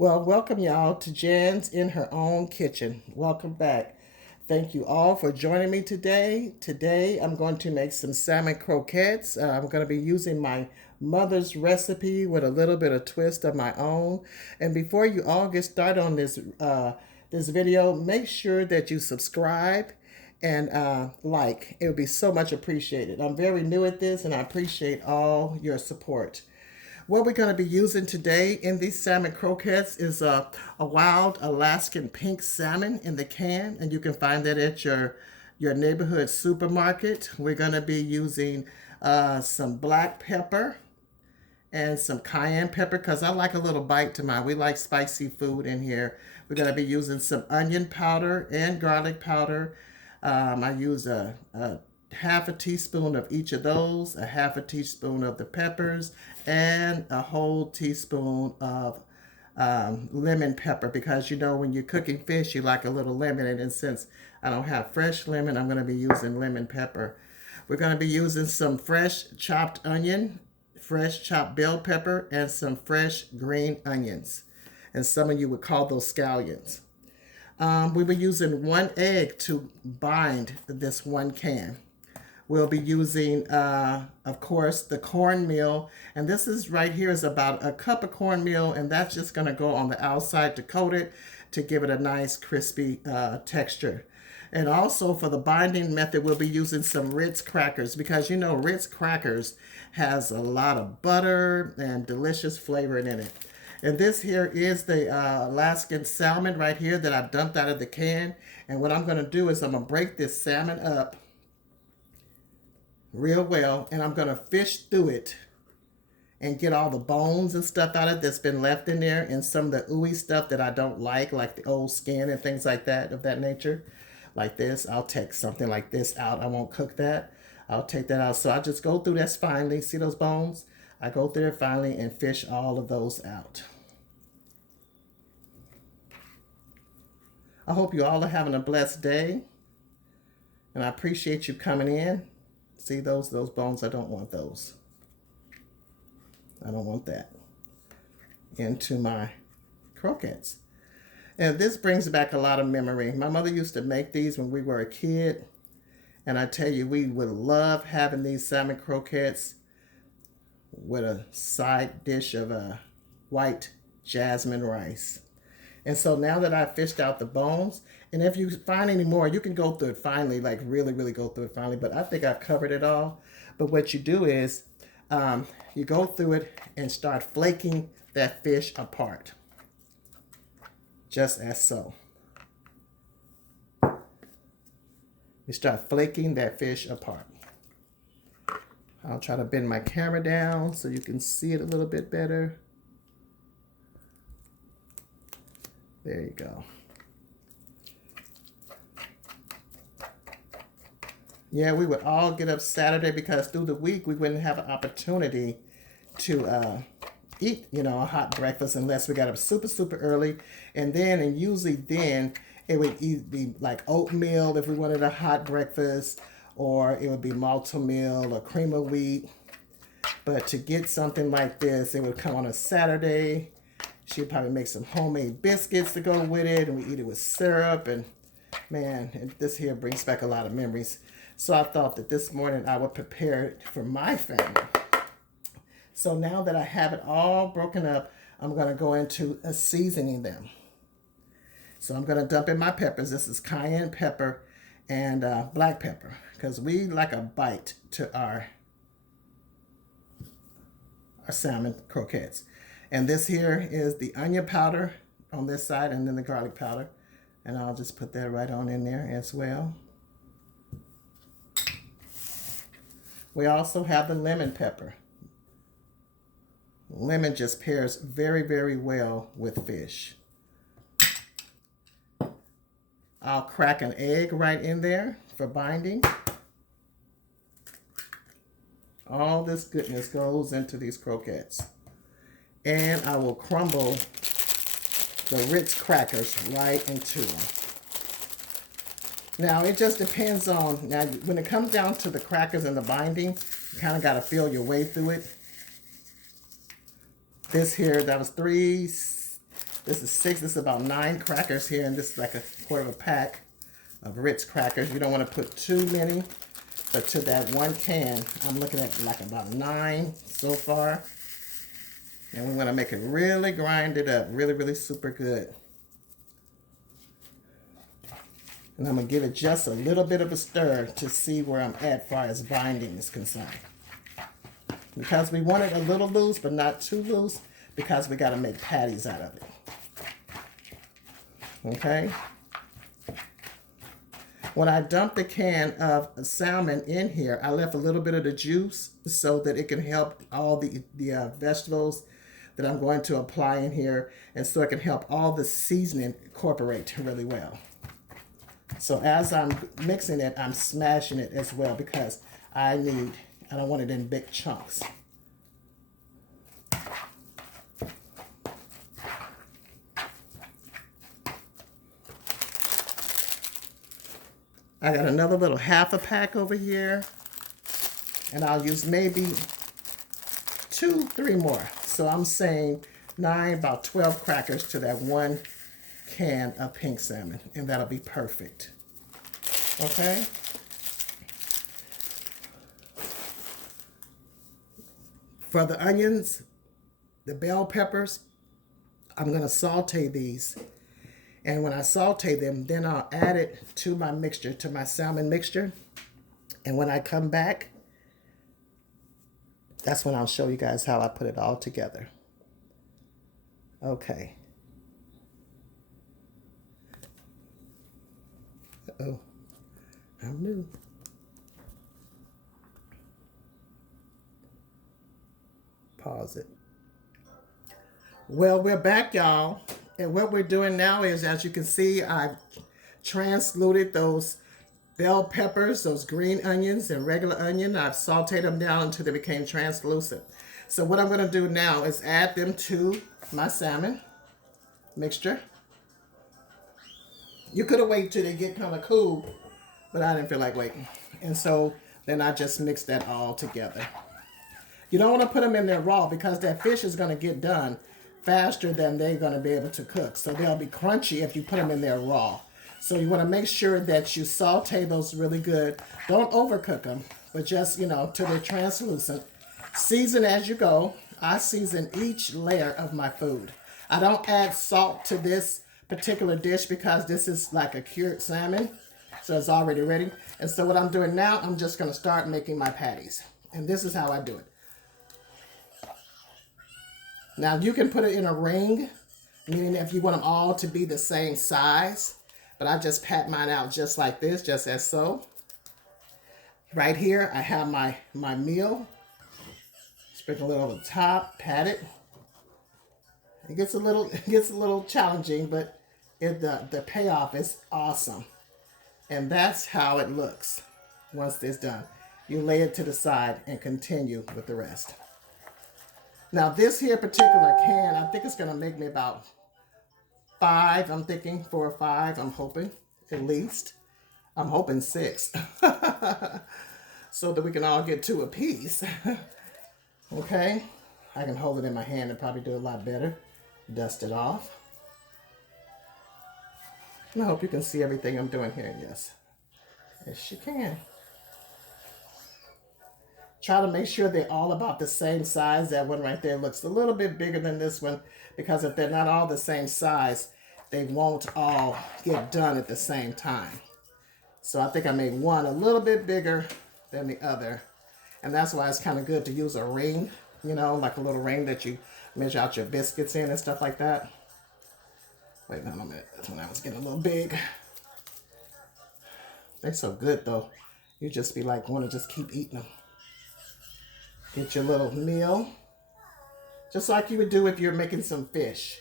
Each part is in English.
Well, welcome y'all to Jan's in her own kitchen. Welcome back. Thank you all for joining me today. Today I'm going to make some salmon croquettes. I'm going to be using my mother's recipe with a little bit of twist of my own. And before you all get started on this video, make sure that you subscribe and like. It would be so much appreciated. I'm very new at this and I appreciate all your support. What we're going to be using today in these salmon croquettes is a wild Alaskan pink salmon in the can, and you can find that at your neighborhood supermarket. We're going to be using some black pepper and some cayenne pepper because I like a little bite to mine. We like spicy food in here. We're going to be using some onion powder and garlic powder. I use a half a teaspoon of each of those, a half a teaspoon of the peppers, and a whole teaspoon of lemon pepper because you know when you're cooking fish you like a little lemon, and since I don't have fresh lemon I'm going to be using lemon pepper. We're going to be using some fresh chopped onion, fresh chopped bell pepper, and some fresh green onions, and some of you would call those scallions. We were using 1 egg to bind this 1 can. We'll be using, of course, the cornmeal. And this is right here is about a cup of cornmeal. And that's just going to go on the outside to coat it to give it a nice crispy texture. And also for the binding method, we'll be using some Ritz crackers because you know Ritz crackers has a lot of butter and delicious flavor in it. And this here is the Alaskan salmon right here that I've dumped out of the can. And what I'm going to do is I'm going to break this salmon up real well, and I'm going to fish through it and get all the bones and stuff out of it that's been left in there, and some of the ooey stuff that I don't like the old skin and things like that of that nature. Like this, I'll take something like this out. I won't cook that. I'll take that out. So I just go through this finally. See those bones? I go through it finally and fish all of those out. I hope you all are having a blessed day, and I appreciate you coming in. See those bones? I don't want those. I don't want that into my croquettes. And this brings back a lot of memory. My mother used to make these when we were a kid. And I tell you, we would love having these salmon croquettes with a side dish of white jasmine rice. And so now that I've fished out the bones, and if you find any more, you can go through it finally, like really, really go through it finally. But I think I've covered it all. But what you do is you go through it and start flaking that fish apart. Just as so. You start flaking that fish apart. I'll try to bend my camera down so you can see it a little bit better. There you go. Yeah, we would all get up Saturday because through the week we wouldn't have an opportunity to eat, a hot breakfast unless we got up super, super early. And usually then it would be like oatmeal if we wanted a hot breakfast, or it would be malto meal or cream of wheat. But to get something like this, it would come on a Saturday. She'd probably make some homemade biscuits to go with it, and we eat it with syrup. And man, this here brings back a lot of memories. So I thought that this morning I would prepare it for my family. So now that I have it all broken up, I'm going to go into seasoning them. So I'm going to dump in my peppers. This is cayenne pepper and black pepper because we like a bite to our salmon croquettes. And this here is the onion powder on this side and then the garlic powder. And I'll just put that right on in there as well. We also have the lemon pepper. Lemon just pairs very, very well with fish. I'll crack an egg right in there for binding. All this goodness goes into these croquettes. And I will crumble the Ritz crackers right into them. Now, it just depends on, now when it comes down to the crackers and the binding, you kind of got to feel your way through it. This here, that was 3 This is 6. This is about 9 crackers here, and this is like a quarter of a pack of Ritz crackers. You don't want to put too many, but to that 1 can, I'm looking at like about 9 so far. And we want to make it really grind it up, really, really super good. And I'm going to give it just a little bit of a stir to see where I'm at as far as binding is concerned. Because we want it a little loose, but not too loose, because we got to make patties out of it. Okay? When I dumped the can of salmon in here, I left a little bit of the juice so that it can help all the vegetables that I'm going to apply in here, and so it can help all the seasoning incorporate really well. So as I'm mixing it, I'm smashing it as well, because I don't want it in big chunks. I got another little half a pack over here, and I'll use maybe 2, 3 more. So I'm saying 9, about 12 crackers to that 1 can of pink salmon, and that'll be perfect. Okay? For the onions, the bell peppers, I'm going to saute these. And when I saute them, then I'll add it to my mixture, to my salmon mixture. And when I come back, that's when I'll show you guys how I put it all together. Okay. Uh-oh. I'm new. Pause it. Well, we're back, y'all. And what we're doing now is, as you can see, I've transluted those bell peppers, those green onions and regular onion. I've sauteed them down until they became translucent. So what I'm going to do now is add them to my salmon mixture. You could have waited till they get kind of cool, but I didn't feel like waiting. And so then I just mix that all together. You don't want to put them in there raw, because that fish is going to get done faster than they're going to be able to cook. So they'll be crunchy if you put them in there raw. So you want to make sure that you saute those really good. Don't overcook them, but just, till they're translucent. Season as you go. I season each layer of my food. I don't add salt to this particular dish because this is like a cured salmon. So it's already ready. And so what I'm doing now, I'm just going to start making my patties. And this is how I do it. Now you can put it in a ring, meaning if you want them all to be the same size, but I just pat mine out just like this, just as so. Right here, I have my meal. Sprinkle a little over the top, pat it. It gets a little challenging, but the payoff is awesome. And that's how it looks once it's done. You lay it to the side and continue with the rest. Now this here particular can, I think it's going to make me about 5. I'm thinking 4 or 5. I'm hoping at least. I'm hoping 6. So that we can all get 2 apiece. Okay. I can hold it in my hand and probably do a lot better. Dust it off. And I hope you can see everything I'm doing here. Yes. Yes, you can. Try to make sure they're all about the same size. That one right there looks a little bit bigger than this one, because if they're not all the same size, they won't all get done at the same time. So I think I made one a little bit bigger than the other. And that's why it's kind of good to use a ring, like a little ring that you measure out your biscuits in and stuff like that. Wait a minute, that's when I was getting a little big. They're so good though. You just be like, want to just keep eating them. Get your little meal, just like you would do if you're making some fish,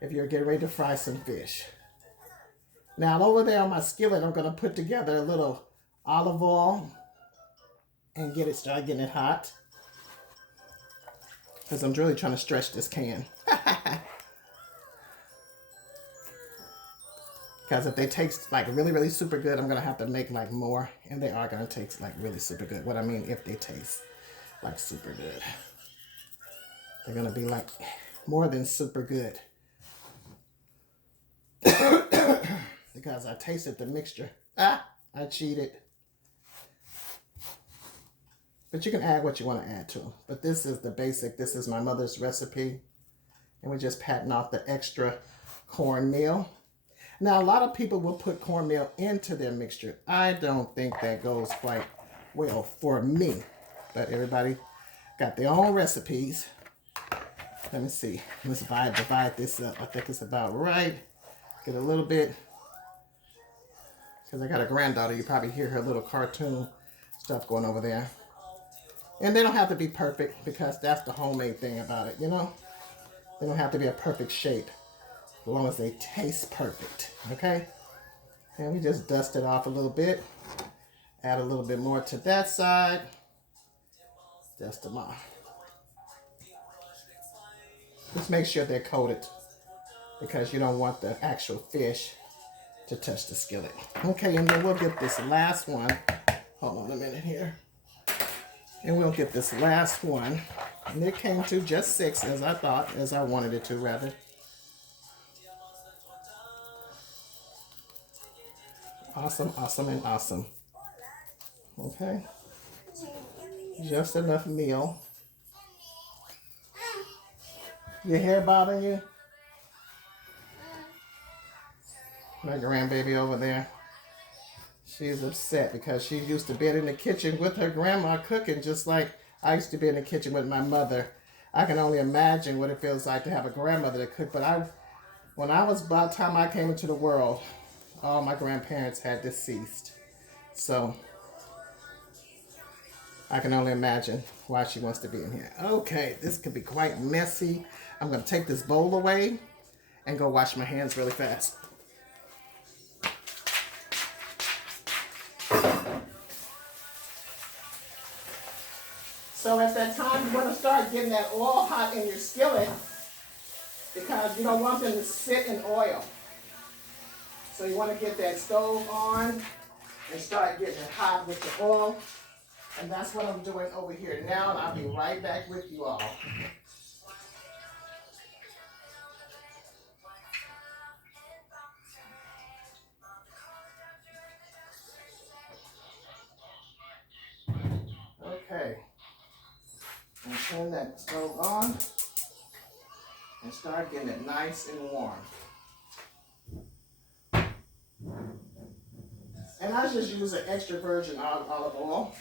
if you're getting ready to fry some fish. Now over there on my skillet, I'm going to put together a little olive oil and start getting it hot, because I'm really trying to stretch this can. Because if they taste like really, really super good, I'm going to have to make like more, and they are going to taste like really super good. What I mean, if they taste like super good. They're going to be like more than super good. because I tasted the mixture. I cheated. But you can add what you want to add to them. But this is the basic. This is my mother's recipe. And we're just patting off the extra cornmeal. Now, a lot of people will put cornmeal into their mixture. I don't think that goes quite well for me. But everybody got their own recipes. Let me see. Let's divide this up. I think it's about right. Get a little bit. Because I got a granddaughter. You probably hear her little cartoon stuff going over there. And they don't have to be perfect because that's the homemade thing about it, you know? They don't have to be a perfect shape as long as they taste perfect, okay? And we just dust it off a little bit. Add a little bit more to that side. Dust them off. Just make sure they're coated because you don't want the actual fish to touch the skillet. Okay, and then we'll get this last one. Hold on a minute here. And we'll get this last one. And it came to just 6 as I wanted it to rather. Awesome, awesome, and awesome. Okay. Just enough meal. Your hair bothering you? My grandbaby over there. She's upset because she used to be in the kitchen with her grandma cooking just like I used to be in the kitchen with my mother. I can only imagine what it feels like to have a grandmother to cook. But when I was by the time I came into the world, all my grandparents had deceased. So I can only imagine why she wants to be in here. Okay, this could be quite messy. I'm going to take this bowl away and go wash my hands really fast. So at that time, you want to start getting that oil hot in your skillet because you don't want them to sit in oil. So you want to get that stove on and start getting it hot with the oil. And that's what I'm doing over here now, and I'll be right back with you all. Okay. And turn that stove on and start getting it nice and warm. And I just use an extra virgin olive oil.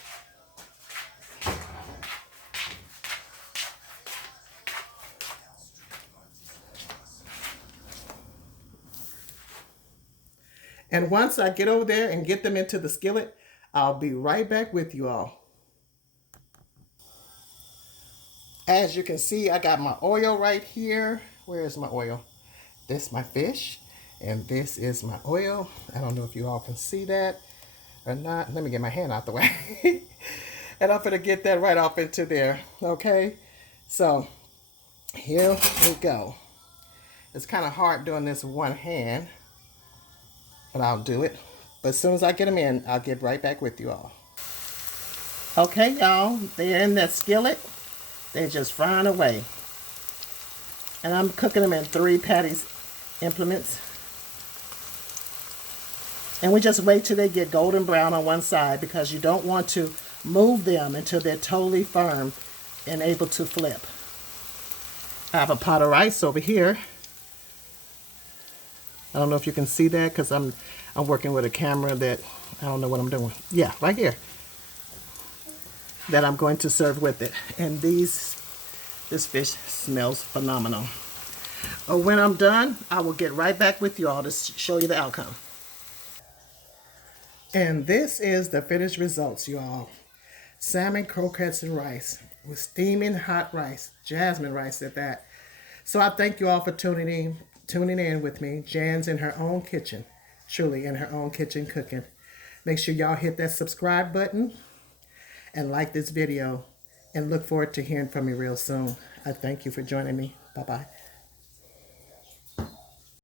And once I get over there and get them into the skillet, I'll be right back with you all. As you can see, I got my oil right here. Where is my oil? This is my fish, and this is my oil. I don't know if you all can see that or not. Let me get my hand out the way. And I'm gonna get that right off into there, okay? So, here we go. It's kind of hard doing this with one hand, but I'll do it. But as soon as I get them in, I'll get right back with you all. Okay, y'all, they're in that skillet. They're just frying away. And I'm cooking them in 3 patties implements. And we just wait till they get golden brown on one side because you don't want to move them until they're totally firm and able to flip. I have a pot of rice over here. I don't know if you can see that because I'm working with a camera that I don't know what I'm doing. Yeah, right here. That I'm going to serve with it. And this fish smells phenomenal. When I'm done, I will get right back with you all to show you the outcome. And this is the finished results, y'all. Salmon croquettes and rice with steaming hot rice, jasmine rice at that. So I thank you all for tuning in with me. Jan's in her own kitchen, truly in her own kitchen cooking. Make sure y'all hit that subscribe button and like this video, and look forward to hearing from you real soon. I thank you for joining me. Bye-bye.